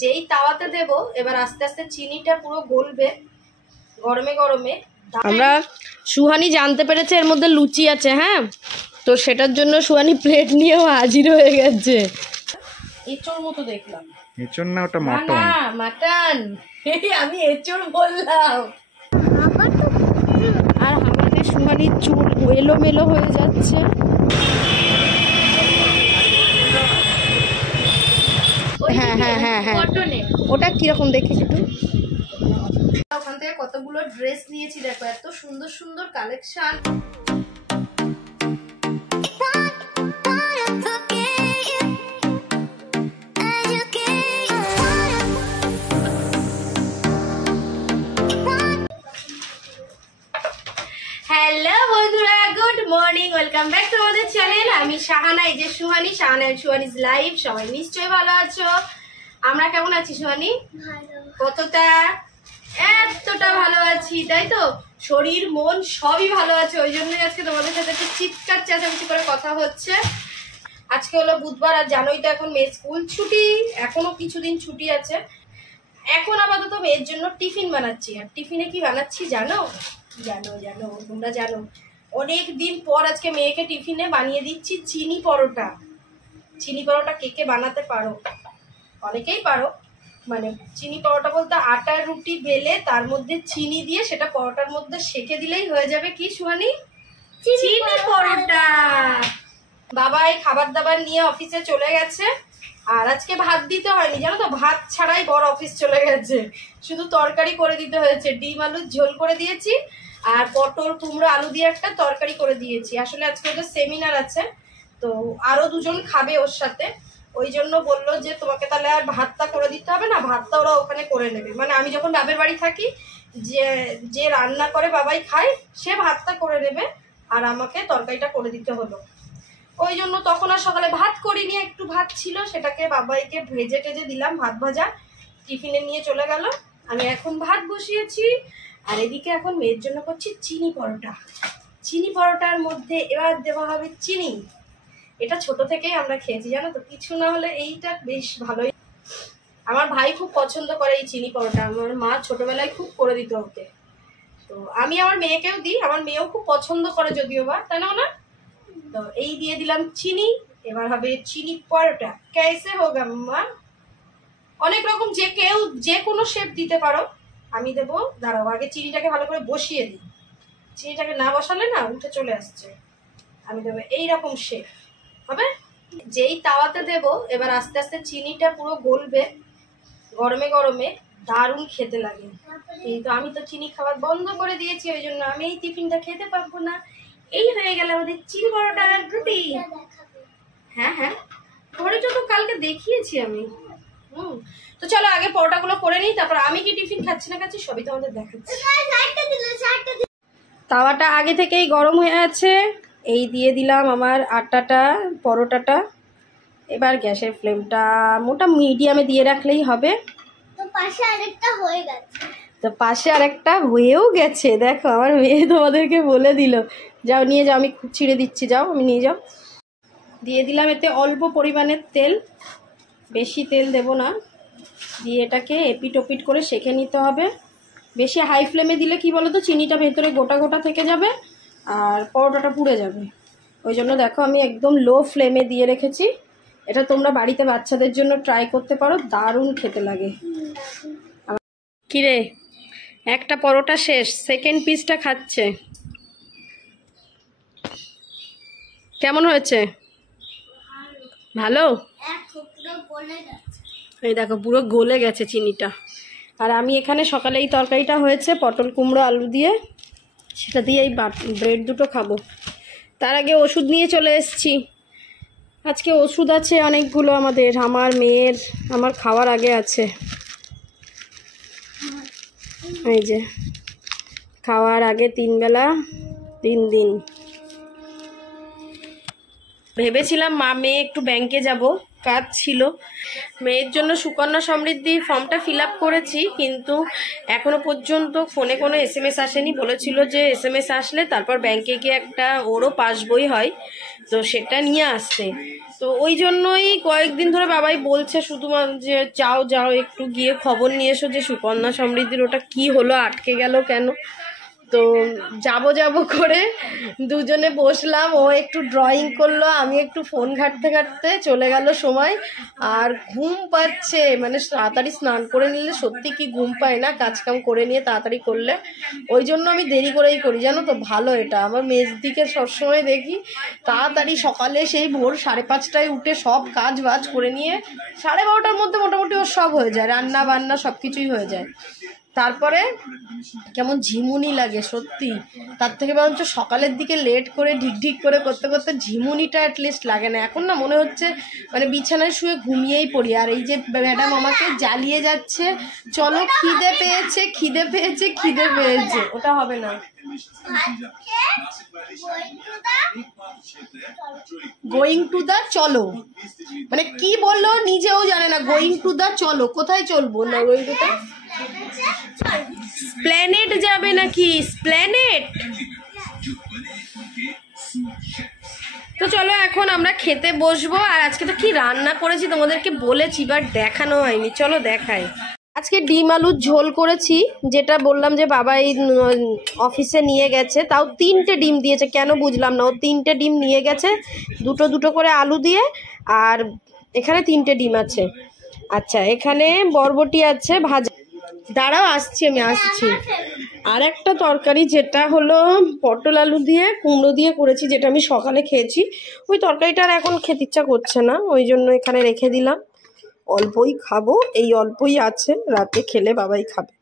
যেই তাওয়াতে দেব এবার আস্তে আস্তে চিনিটা পুরো গলবে গরমে গরমে। আমরা সুহানি জানতে পেরেছে এর মধ্যে লুচি আছে, হ্যাঁ, তো সেটার জন্য সুহানি প্লেট নিয়েও হাজির হয়ে গেছে। এঁচোড় মতো দেখলাম। এঁচোড় না, ওটা মাটন। না মাটন, আমি এঁচোড় বললাম। আর আমাদের সুহানির চুল এলোমেলো হয়ে যাচ্ছে। হ্যাঁ হ্যাঁ হ্যাঁ হ্যাঁ, ওটা কিরকম দেখেছি তুই? ওখান থেকে কতগুলো ড্রেস নিয়েছি, দেখো এত সুন্দর সুন্দর কালেকশন। হ্যালো বন্ধুরা, good morning, welcome back to আমাদের চ্যানেল। আমি শাহানা, এই যে সুহানি, শাহানা সুহানিজ লাইভ। সবাই নিশ্চয়ই ভালো আছো। আমরা কেমন আছি সুহানি? কতটা? এতটা ভালো আছি, তাই তো? শরীর মন সবই ভালো আছে, ওই জন্যই আজকে তোমাদের সাথে একটু চিৎকার চেঁচামেচি করে কথা হচ্ছে। আজকে হলো বুধবার, আর জানোই তো এখন মেয়ের স্কুল ছুটি, এখনো কিছুদিন ছুটি আছে। এখন আপাতত মেয়ের জন্য টিফিন বানাচ্ছি। আর টিফিনে কি বানাচ্ছি জানো? জানো জানো, তোমরা জানো। অনেক দিন পর আজকে মেয়েকে টিফিনে বানিয়ে দিচ্ছি চিনি পরোটা। চিনি পরোটা কে কে বানাতে পারো? অনেকেই পারো। মানে চিনি পরোটা বলতে আটার রুটি বেলে তার মধ্যে চিনি দিয়ে সেটা পরোটার মধ্যে সেঁকে দিলেই হয়ে যাবে কি সুহানি? চিনি পরোটা। বাবা এই খাবার দাবার নিয়ে অফিসে চলে গেছে। আর আজকে ভাত দিতে হয়নি, জানো তো, ভাত ছাড়াই বড় অফিস চলে গেছে। শুধু তরকারি করে দিতে হয়েছে। ডিম আলুর ঝোল করে দিয়েছি, আর পটল কুমড়ো আলু দিয়ে একটা তরকারি করে দিয়েছি। আসলে আজকে ওদের সেমিনার আছে, তো আরো দুজন খাবে ওর সাথে। ওই জন্য বললো যে তোমাকে তাহলে আর ভাতটা করে দিতে হবে না, ভাতটা ওরা ওখানে করে নেবে। মানে আমি যখন বাবের বাড়ি থাকি, যে যে রান্না করে বাবাই খায়, সে ভাতটা করে নেবে, আর আমাকে তরকারিটা করে দিতে হলো। ওই জন্য তখন আর সকালে ভাত করিনি, একটু ভাত ছিল, সেটাকে বাবাইকে ভেজে টেজে দিলাম, ভাত ভাজা টিফিনে নিয়ে চলে গেল। আমি এখন ভাত বসিয়েছি, আর এদিকে এখন মেয়ের জন্য করছি চিনি পরোটা। চিনি পরোটার মধ্যে এবার দেওয়া হবে চিনি। এটা ছোট থেকেই আমরা খেয়েছি, জানো তো, কিছু না হলে এইটা বেশ ভালোই। আমার ভাই খুব পছন্দ করে এই চিনি পরোটা, আমার মা ছোটবেলায় খুব করে দিত ওকে। তো আমি আমার মেয়েকেও দিই, আমার মেয়েও খুব পছন্দ করে যদিও বা, তাই না? তো এই দিয়ে দিলাম চিনি। এবার হবে চিনি পরোটা। কেসে হোগা মাম্মা? অনেক রকম, যে কেউ যে কোনো শেপ দিতে পারো। আমি দেবো, দাঁড়াও আগে চিনিটাকে ভালো করে বসিয়ে দিই। চিনিটাকে না বসালে না উঠে চলে আসছে। আমি দেবো এইরকম শেপ হবে। যেই তাওয়াতে দেব এবার আস্তে আস্তে চিনিটা পুরো গলবে গরমে গরমে, দারুণ খেতে লাগে। কিন্তু আমি তো চিনি খাবার বন্ধ করে দিয়েছি, ওই জন্য আমি এই টিফিনটা খেতে পারবো না। এই হয়ে গেল আমাদের চিনি পরোটা আর রুটি। হ্যাঁ হ্যাঁ, পরোটা তো কালকে দেখিয়েছি আমি। তো চলো আগে পরোটাগুলো করে নিই, তারপর আমি কি টিফিন খাচ্ছি না খাচ্ছি সবই তোমাদের দেখাচ্ছি। তাওয়াটা আগে থেকেই গরম হয়ে আছে, এই দিয়ে দিলাম আমার আটাটা, পরোটাটা। এবার গ্যাসের ফ্লেমটা মোটা মিডিয়ামে দিয়ে রাখলেই হবে। তো পাশে আরেকটা হয়ে গেছে। তো পাশে আরেকটা হয়েও গেছে, দেখো আমার মেয়ে তোমাদেরকে বলে দিল। যাও নিয়ে যাও, আমি ছিঁড়ে দিচ্ছি, যাও আমি নিয়ে যাও। দিয়ে দিলাম এতে অল্প পরিমাণের তেল, বেশি তেল দেব না। দিয়ে এটাকে এপিট ওপিট করে সেঁকে নিতে হবে। বেশি হাই ফ্লেমে দিলে কি বলো তো, চিনিটা ভেতরে গোটা গোটা থেকে যাবে আর পরোটাটা পুড়ে যাবে। ওই জন্য দেখো আমি একদম লো ফ্লেমে দিয়ে রেখেছি। এটা তোমরা বাড়িতে বাচ্চাদের জন্য ট্রাই করতে পারো, দারুণ খেতে লাগে। কিরে, একটা পরোটা শেষ, সেকেন্ড পিসটা খাচ্ছে। কেমন হয়েছে? ভালো? এই দেখো পুরো গলে গেছে চিনিটা। আর আমি এখানে সকালে এই তরকারিটা হয়েছে পটল কুমড়ো আলু দিয়ে, সেটা দিয়ে এই ব্রেড দুটো খাবো। তার আগে ওষুধ নিয়ে চলে এসেছি। আজকে ওষুধ আছে অনেকগুলো আমাদের, আমার মেয়ের, আমার খাওয়ার আগে আছে। এই যে খাওয়ার আগে 3 বেলা 3 দিন। ভেবেছিলাম মা মেয়ে একটু ব্যাংকে যাব, কাজ ছিল। মেয়ের জন্য সুকন্যা সমৃদ্ধি ফর্মটা ফিল আপ করেছি, কিন্তু এখনো পর্যন্ত ফোনে কোনো SMS আসেনি। বলেছিল যে SMS আসলে তারপর ব্যাংকে গিয়ে একটা ওরও পাসবই হয়, তো সেটা নিয়ে আসতে। তো ওই জন্যই কয়েকদিন ধরে বাবাই বলছে শুধুমাত্র যে যাও একটু গিয়ে খবর নিয়ে এসো যে সুকন্যা সমৃদ্ধির ওটা কি হলো, আটকে গেল কেন। তো যাব করে দুজনে বসলাম, ও একটু ড্রয়িং করলো, আমি একটু ফোন ঘাঁটতে চলে গেল সময়। আর ঘুম পাচ্ছে, মানে তাড়াতাড়ি স্নান করে নিলে সত্যি কি ঘুম পায় না, কাজকাম করে নিয়ে তাড়াতাড়ি করলে। ওই জন্য আমি দেরি করেই করি, জানো তো, ভালো এটা। আমার মেয়ের দিকে সবসময় দেখি তাড়াতাড়ি সকালে সেই ভোর 5:30টায় উঠে সব কাজ বাজ করে নিয়ে 12:30টার মধ্যে মোটামুটি ওর সব হয়ে যায়, রান্না বান্না সব কিছুই হয়ে যায়। তারপরে কেমন ঝিমুনি লাগে সত্যি, তার থেকে বরঞ্চ সকালের দিকে লেট করে ঢিক করে করতে করতে ঝিমুনিটা অ্যাটলিস্ট লাগে না। এখন না মনে হচ্ছে মানে বিছানায় শুয়ে ঘুমিয়েই পড়ি। আর এই যে ম্যাডাম আমাকে জ্বালিয়ে যাচ্ছে, চলো খিদে পেয়েছে, ওটা হবে না। গোয়িং টু দা চলো, মানে কি বললো নিজেও জানে না। গোয়িং টু দা চলো, কোথায় চলবো? না গোয়িং টু দা স্প্ল্যানেড যাবে নাকি? স্প্ল্যানেড। তো চলো এখন আমরা খেতে বসবো। আর আজকে তো কি রান্না করেছি তোমাদেরকে বলেছি, বাট দেখানো হয়নি, চলো দেখাই। আজকে ডিম আলুর ঝোল করেছি, যেটা বললাম যে বাবা এই অফিসে নিয়ে গেছে। তাও 3টে ডিম দিয়েছে, কেন বুঝলাম না। ও 3টে ডিম নিয়ে গেছে, দুটো করে আলু দিয়ে। আর এখানে 3টে ডিম আছে। আচ্ছা, এখানে বরবটি আছে ভাজা। দাঁড়াও আসছি। আর একটা তরকারি যেটা হলো পটল আলু দিয়ে কুমড়ো দিয়ে করেছি, যেটা আমি সকালে খেয়েছি। ওই তরকারিটা আর এখন খেতে ইচ্ছা করছে না, ওই জন্য এখানে রেখে দিলাম। অল্পই খাবো, এই অল্পই আছে, রাতে খেলে বাবাই খাবে।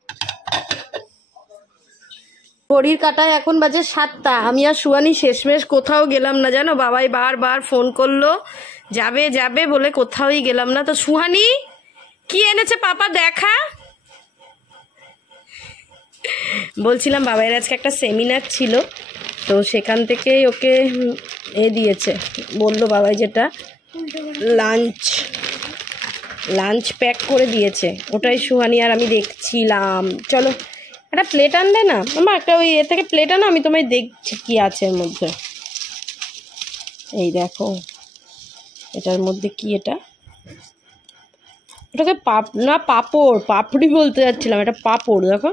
ঘড়ির কাঁটায় এখন বাজে 7টা। আমি আর সুয়ানি শেষমেশ কোথাও গেলাম না, জানো। বাবাই বারবার ফোন করলো যাবে বলে, কোথাওই গেলাম না। তো সুহানি কি এনেছে পাপা দেখা। বলছিলাম বাবাইয়ের আজকে একটা সেমিনার ছিল, তো সেখান থেকেই ওকে দিয়েছে, বললো বাবাই, যেটা লাঞ্চ প্যাক করে দিয়েছে, ওটাই সুহানি আর আমি দেখছিলাম। চলো একটা প্লেট আনবে না আমার, একটা ওই এ থেকে প্লেট আনো, আমি তোমায় দেখছি কি আছে এর মধ্যে। এই দেখো এটার মধ্যে কি, এটাকে পাপড়ি বলতে যাচ্ছিলাম, এটা পাপড়। দেখো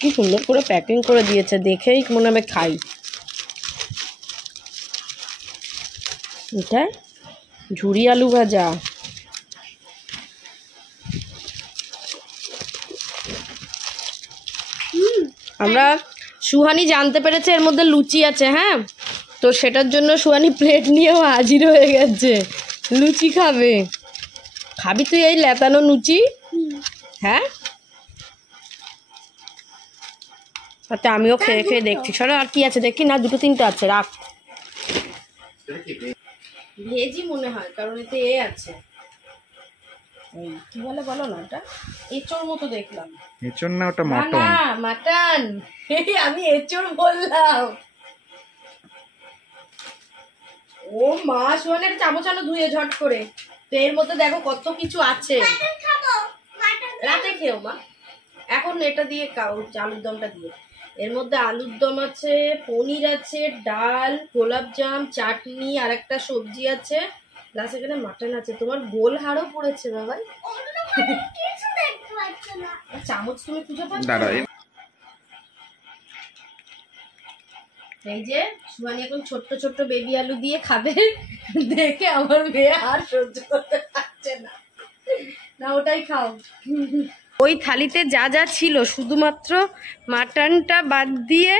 কি সুন্দর করে প্যাকিং করে দিয়েছে, দেখেই মনে হবে খাই। এটা ঝুরি আলু ভাজা। আমরা সুহানি জানতে পেরেছে এর মধ্যে লুচি আছে, হ্যাঁ, তো সেটার জন্য সুহানি প্লেট নিয়েও হাজির হয়ে গেছে, লুচি খাবি তুই এই লেতানো লুচি? হ্যাঁ, তাতে আমিও খেয়ে দেখছি। সরো আর কি আছে দেখি না, 2-3টে আছে, রাখ। ভেজি মনে হয়, কারণ এতে আছে কি বলে বলো না, ওটা এঁচোড় মতো দেখলাম। এঁচোড় না, ওটা মাটন। না মাটন, আমি এঁচোড় বললাম। ও মা, শোনে একটা চামচ আনো ধুয়ে ঝট করে। তো এর মধ্যে দেখো কত কিছু আছে, রাতে খেও মা, এখন এটা দিয়ে খাও, আলুর দমটা দিয়ে। এর মধ্যে আলুর দম আছে, পনির আছে, ডাল, গোলাপ জাম, চাটনি, আর একটা সবজি আছে, প্লাস এখানে মাটন আছে। তোমার গোল হাড়ও পড়েছে বাবাই, চামচ তুমি খুঁজে পাচ্ছ? এই যে সুহানি এখন ছোট্ট বেবি আলু দিয়ে খাবে, দেখে আমার মেয়ে আর সহ্য করতে পারছে না। ওটাই খাও। ওই থালিতে যা ছিল শুধুমাত্র মাটনটা বাদ দিয়ে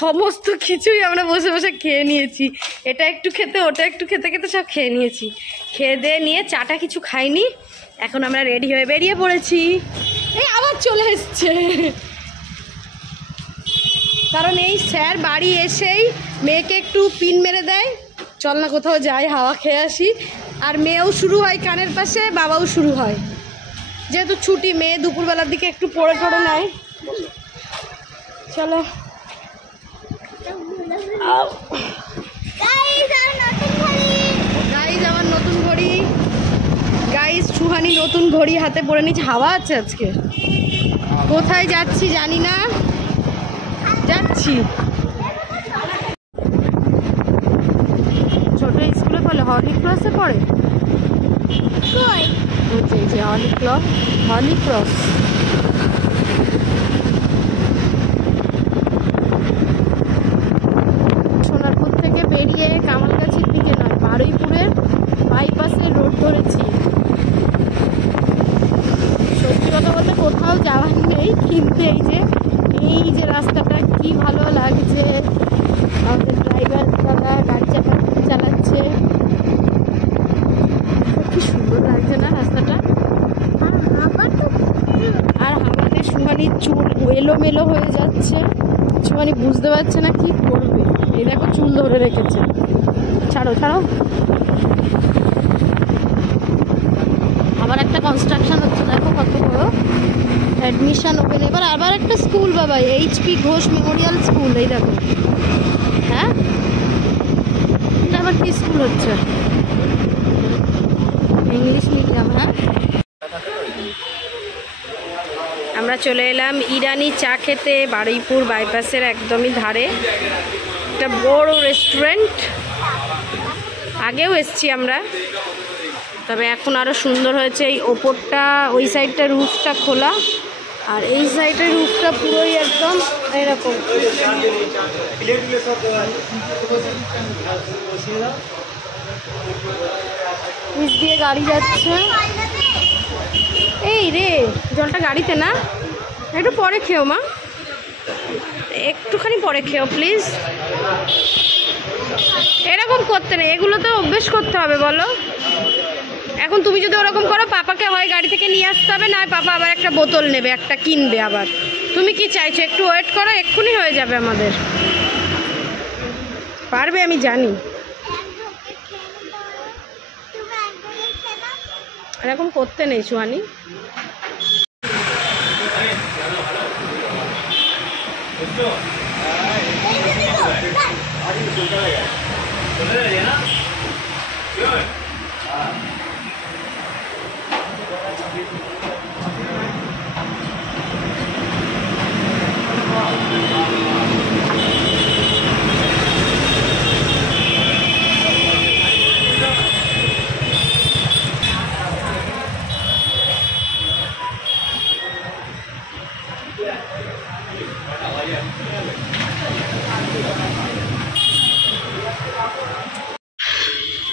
সমস্ত কিছুই আমরা বসে বসে খেয়ে নিয়েছি। এটা একটু খেতে ওটা একটু খেতে সব খেয়ে নিয়েছি। খেয়ে দিয়ে নিয়ে চাটা কিছু খাইনি, এখন আমরা রেডি হয়ে বেরিয়ে পড়েছি। এই আবার চলে এসছে, কারণ এই স্যার বাড়ি এসেই মেয়েকে একটু পিন মেরে দেয়, চল না কোথাও যাই, হাওয়া খেয়ে আসি। আর মেয়েও শুরু হয় কানের পাশে, বাবাও শুরু হয়, যেহেতু ছুটি। মেয়ে দুপুরবেলার দিকে একটু পড়ে নেয়। চলো গাইজ, আমার নতুন ঘড়ি। সুহানি নতুন ঘড়ি হাতে পরে নিচ্ছে, হাওয়া আছে আজকে। কোথায় যাচ্ছি জানি না, যাচ্ছি। ছোট স্কুলে পড়ে, হলি ক্রসে পড়ে, হলি ক্রস। সোনারপুর থেকে বেরিয়ে কামালগাছির দিকে নয়, বারুইপুরের বাইপাসের রোড ধরেছি। সত্যি কথা বলতে কোথাও যাওয়ার নেই, কিন্তু এই যে রাস্তাটা কি ভালো লাগছে। আমাদের ড্রাইভার দাদা গাড়ি চালাচ্ছে, কি সুন্দর লাগছে না রাস্তাটা। আর হাওয়াতে সুহানির চুল এলোমেলো হয়ে যাচ্ছে, সুহানি বুঝতে পারছে না কি করবে। এই দেখো চুল ধরে রেখেছে। ছাড়ো ছাড়ো। আবার একটা কনস্ট্রাকশন হচ্ছে, দেখো কত বড়। Admission open. এবার আবার একটা স্কুল বাবা, এইচপি ঘোষ মেমোরিয়াল স্কুল। এই দেখো, হ্যাঁ এটা আবার কি স্কুল হচ্ছে? English medium. হ্যাঁ, আমরা চলে এলাম ইরানি চা খেতে, বারুইপুর বাইপাসের একদমই ধারে। একটা বড় রেস্টুরেন্ট, আগেও এসছি আমরা, তবে এখন আরও সুন্দর হয়েছে। এই ওপরটা, ওই সাইডটা রুফটা খোলা, আর এই সাইডের রুফটা পুরোই একদম এরকম। নিচ দিয়ে গাড়ি যাচ্ছে। এই রে, জলটা গাড়িতে না, একটু পরে খেও মা, একটুখানি পরে খেও প্লিজ। এরকম করতে নেই, এগুলো তো অভ্যেস করতে হবে বলো। এখন তুমি যদি ওরকম করো, পাপাকে হয় গাড়ি থেকে নিয়ে আসতে হবে, নয় পাপা আবার একটা বোতল নেবে, একটা কিনবে আবার। তুমি কি চাইছো? একটু ওয়েট করো, এক্ষুনি হয়ে যাবে আমাদের। পারবে, আমি জানি। এরকম করতে নেই সুহানি।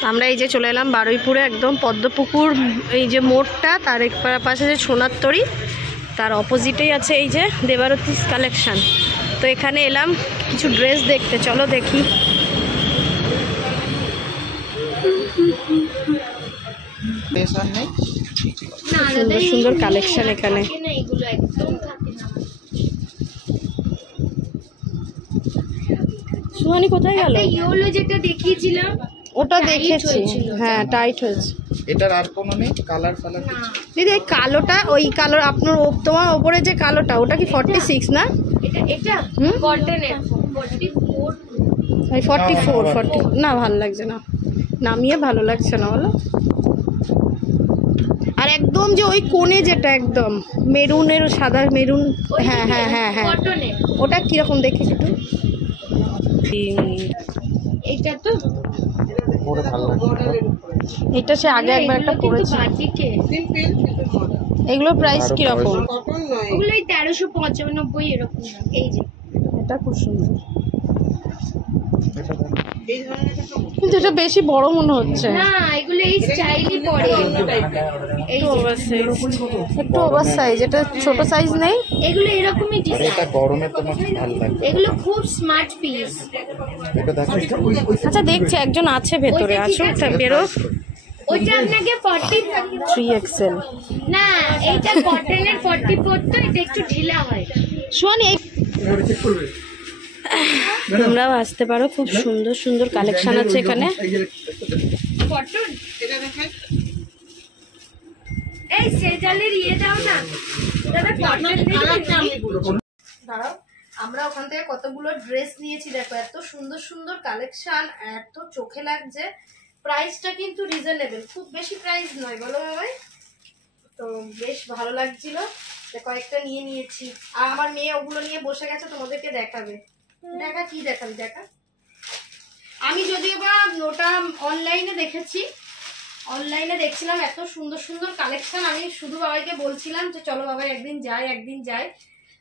আমরা এই যে চলে এলাম বারুইপুরে, একদম পদ্মপুকুর এই যে মোড়টা, তার এক পাশে যে সোনার তরী, তার অপোজিটেই আছে এই যে দেবারতিস কালেকশন। তো এখানে এলাম কিছু ড্রেস দেখতে, চলো দেখি। সুন্দর সুন্দর কালেকশন এখানে। সুহানি কোথায় গেল? ইয়েলো যেটা দেখিয়েছিলাম ওটা দেখেছি, হ্যাঁ টাইট হয়েছে। এটার আর কোনো নেই কালার ফালার কিছু? দিদি এই কালোটা, ওই কালো আপনার তোমার ওপরে যে কালোটা, ওটা কি 46 না? এটা কটনের 44 44 40 না, ভালো লাগছে না, নামিয়ে ভালো লাগছে না বলো। আর একদম যে ওই কোণে যেটা একদম মেরুনের, সাদা মেরুন, হ্যাঁ হ্যাঁ হ্যাঁ হ্যাঁ, ওটা কিরকম দেখেছি একটু। এটা তো এটা সে আগে একবার একটা পরেছি। এগুলো প্রাইস কিরকম? ওগুলো 1395 এরকম। এই যে এটা খুব সুন্দর, কিন্তু এটা বেশি বড় মনে হচ্ছে না, এগুলো এই স্টাইলই পড়ে। একটু ওভার সাইজ, এটা ছোট সাইজ নেই। এগুলো এরকমই ডিজাইন, এটা গরমে তোমার ভালো লাগবে। এগুলো খুব স্মার্ট পিস। এটা দেখো। আচ্ছা দেখছি, একজন আছে ভেতরে, আসুক বেরো। ওইটা আপনাকে 3XL না, এইটা কটনের 44, তো এটা একটু ঢিলা হয়। শোনি, তোমরাও আসতে পারো, খুব সুন্দর সুন্দর কালেকশন আছে এখানে। কটন এটা দেখেন, এই সেজালের ইয়ে দাও না দাদা, কটন দাঁড়াও, আমরা ওখান থেকে কতগুলো ড্রেস নিয়েছি, দেখো এত সুন্দর সুন্দর কালেকশন, এত চোখে লাগছে। প্রাইসটা কিন্তু রিজনেবল, খুব বেশি প্রাইস নয় বলো ভাই। তো বেশ ভালো লাগছিল, কয়েকটা নিয়ে নিয়েছি। আর আমার মেয়ে ওগুলো নিয়ে বসে গেছে, তোমাদেরকে দেখাবে। দেখা কি দেখাবি, দেখা। আমি যদিও বা ওটা অনলাইনে দেখেছি, অনলাইনে দেখছিলাম এত সুন্দর সুন্দর কালেকশন। আমি শুধু বাবাইকে বলছিলাম যে চলো বাবাই একদিন যাই।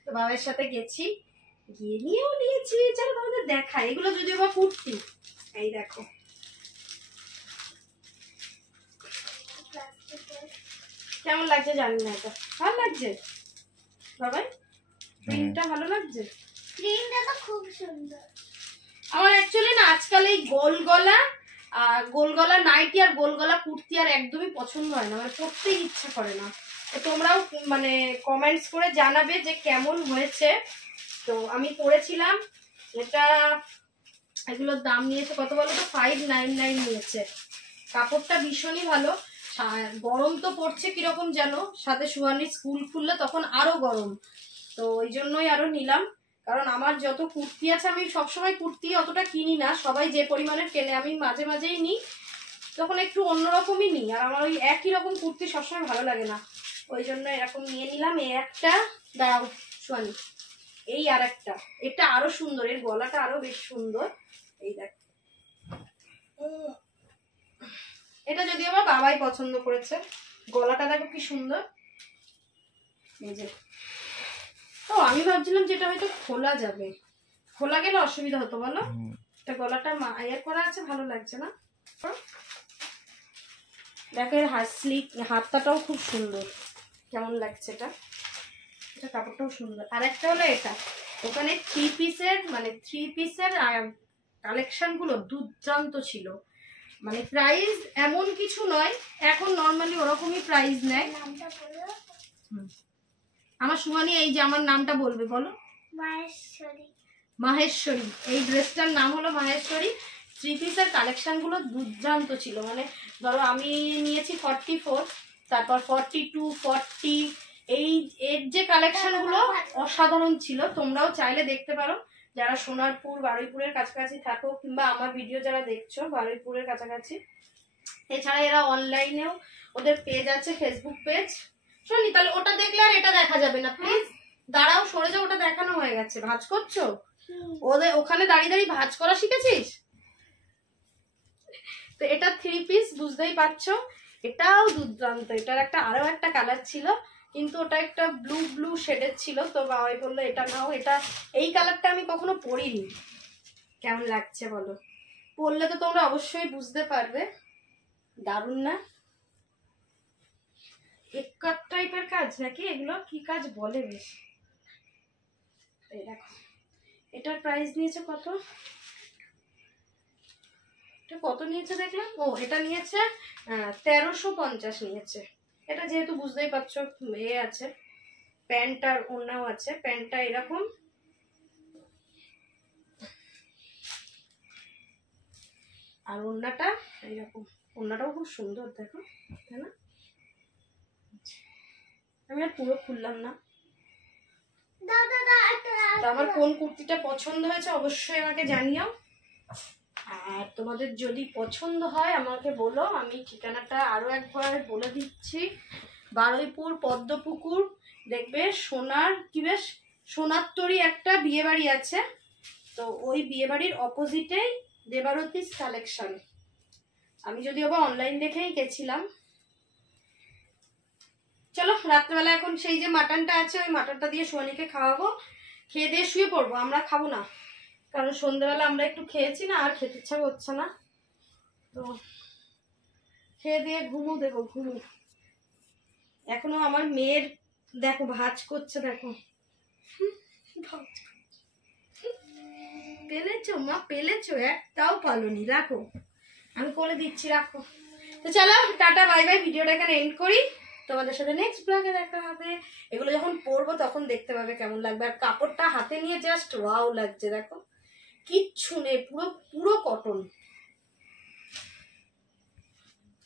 তো বাবার সাথে গেছি, গিয়ে নিয়েও নিয়েছি। চলো তোমাদের দেখাই। এগুলো যদিও বা কুর্তি, এই দেখো। কেমন লাগছে জানি না, এটা ভালো লাগছে বাবাই? প্রিন্টটা ভালো লাগছে? প্রিন্টটা তো খুব সুন্দর। আমার অ্যাকচুয়ালি না আজকাল এই গোল গলা নাইটি আর গোল গলা কুর্তি আর একদমই পছন্দ হয় না, মানে পরতেই ইচ্ছা করে না। তো তোমরাও মানে কমেন্টস করে জানাবে যে কেমন হয়েছে। তো আমি পরেছিলাম এটা, এগুলোর দাম নিয়েছে কত বলো তো? 599 নিয়েছে। কাপড়টা ভীষণই ভালো। গরম তো পড়ছে কিরকম জানো, সাথে সুহানির স্কুল খুললে তখন আরো গরম, তো ওই জন্যই আরো নিলাম। কারণ আমার যত কুর্তি আছে, আমি সবসময় কুর্তি অতটা কিনি না, সবাই যে পরিমাণের কেনে আমি মাঝে মাঝেই নিই, তখন একটু অন্যরকমই নিই। আর আমার ওই একই রকম কুর্তি সবসময় ভালো লাগে না, ওই জন্য এরকম নিয়ে নিলাম। এই একটা, দাঁড়াও সুহানি, এই আর একটা, এটা আরো সুন্দর, এর গলাটা আরো বেশ সুন্দর। এই দেখ, এটা যদিও আমার বাবাই পছন্দ করেছে। গলাটা দেখো কি সুন্দর, এই যে। ও আমি ভাবছিলাম যেটা হয়তো খোলা যাবে, খোলা গেলে অসুবিধা হতো বলো। এটা গলাটা ইয়ে করা আছে, ভালো লাগছে না? দেখো এর হাতটাও খুব সুন্দর, কেমন লাগছে এটা? এটা কাপড়টাও সুন্দর। আর একটা হলো এটা, ওখানে থ্রি পিসের কালেকশন গুলো দুর্দান্ত ছিল। মানে প্রাইস এমন কিছু নয়, এখন নর্মালি ওরকমই প্রাইস নেয়। আমার সুহানি এই যে আমার নামটা বলবে, বলো। মাহেশ্বরী। এই ড্রেসটার নাম হলো মাহেশ্বরী। থ্রি পিসের কালেকশন গুলো দুর্দান্ত ছিল। মানে ধরো আমি নিয়েছি 44, তারপর 42, 40, এর যে কালেকশন গুলো অসাধারণ ছিল। তোমরাও চাইলে দেখতে পারো, যারা সোনারপুর বারুইপুরের কাছাকাছি থাকো, কিংবা আমার ভিডিও যারা দেখছো বারুইপুরের কাছাকাছি। এছাড়া এরা অনলাইনেও ওদের পেজ আছে, ফেসবুক পেজ। শোনি তাহলে ওটা দেখলে আর এটা দেখা যাবে না, প্লিজ দাঁড়াও, সরে যাও, ওটা দেখানো হয়ে গেছে। ভাঁজ করছো? ওখানে দাঁড়িয়ে দাঁড়িয়ে ভাঁজ করা শিখেছিস? তো এটা থ্রি পিস, বুঝতেই পারছো। এটাও দুর্দান্ত। এটার আরো একটা কালার ছিল, কিন্তু ওটা একটা ব্লু শেডের ছিল। তো বাবাই বললো এটা নাও। এই কালারটা আমি কখনো পরিনি, কেমন লাগছে বলো? পরলে তো তোমরা অবশ্যই বুঝতে পারবে। দারুণ না? একাত টাইপের কাজ নাকি এগুলো? কি কাজ বলে বেশ। এই দেখো, এটার প্রাইস নিয়েছে কত? এটা কত নিয়েছে দেখলাম? ও এটা নিয়েছে 1350 নিয়েছে। এটা যেহেতু বুঝতেই পারছো এ আছে, প্যান্ট আর ওড়নাও আছে। প্যান্টটা এরকম, আর ওড়নাটা এইরকম। ওড়নাটাও খুব সুন্দর, দেখো, তাই না? আমি আর পুরো খুললাম না। আমার কোন কুর্তিটা পছন্দ হয়েছে অবশ্যই আমাকে জানিও। আর তোমাদের যদি পছন্দ হয় আমাকে বলো। আমি ঠিকানাটা আরো একবার বলে দিচ্ছি। বারুইপুর পদ্মপুকুর, দেখবে সোনারতরী একটা বিয়ে বাড়ি আছে, তো ওই বিয়ে বাড়ির অপোজিটেই দেবারতিস কালেকশন। আমি যদিও বা অনলাইন দেখেই গেছিলাম। চলো রাত্রেবেলা এখন সেই যে মাটনটা আছে, ওই মাটনটা দিয়ে সোহানিকে খাওয়াবো। খেয়ে দিয়ে শুয়ে পড়বো। আমরা খাবো না, কারণ সন্ধ্যাবেলা আমরা একটু খেয়েছি না, আর খেতে ইচ্ছা করছে না। তো খেয়ে দিয়ে ঘুমো দেবো, ঘুমো। এখনো আমার মেয়ের দেখো ভাঁজ করছে, দেখো পেলেছো মা, পেলেছো? একটাও পালোনি, রাখো, আমি করে দিচ্ছি, রাখো। তো চলো টাটা, বাই বাই। ভিডিওটা এখানে এন্ড করি। তোমাদের সাথে নেক্সট ব্লগে দেখা হবে। এগুলো যখন পরবো তখন দেখতে পাবে কেমন লাগবে। আর কাপড়টা হাতে নিয়ে জাস্ট ওয়াও লাগছে, দেখো, কিচ্ছু নেই, পুরো পুরো কটন।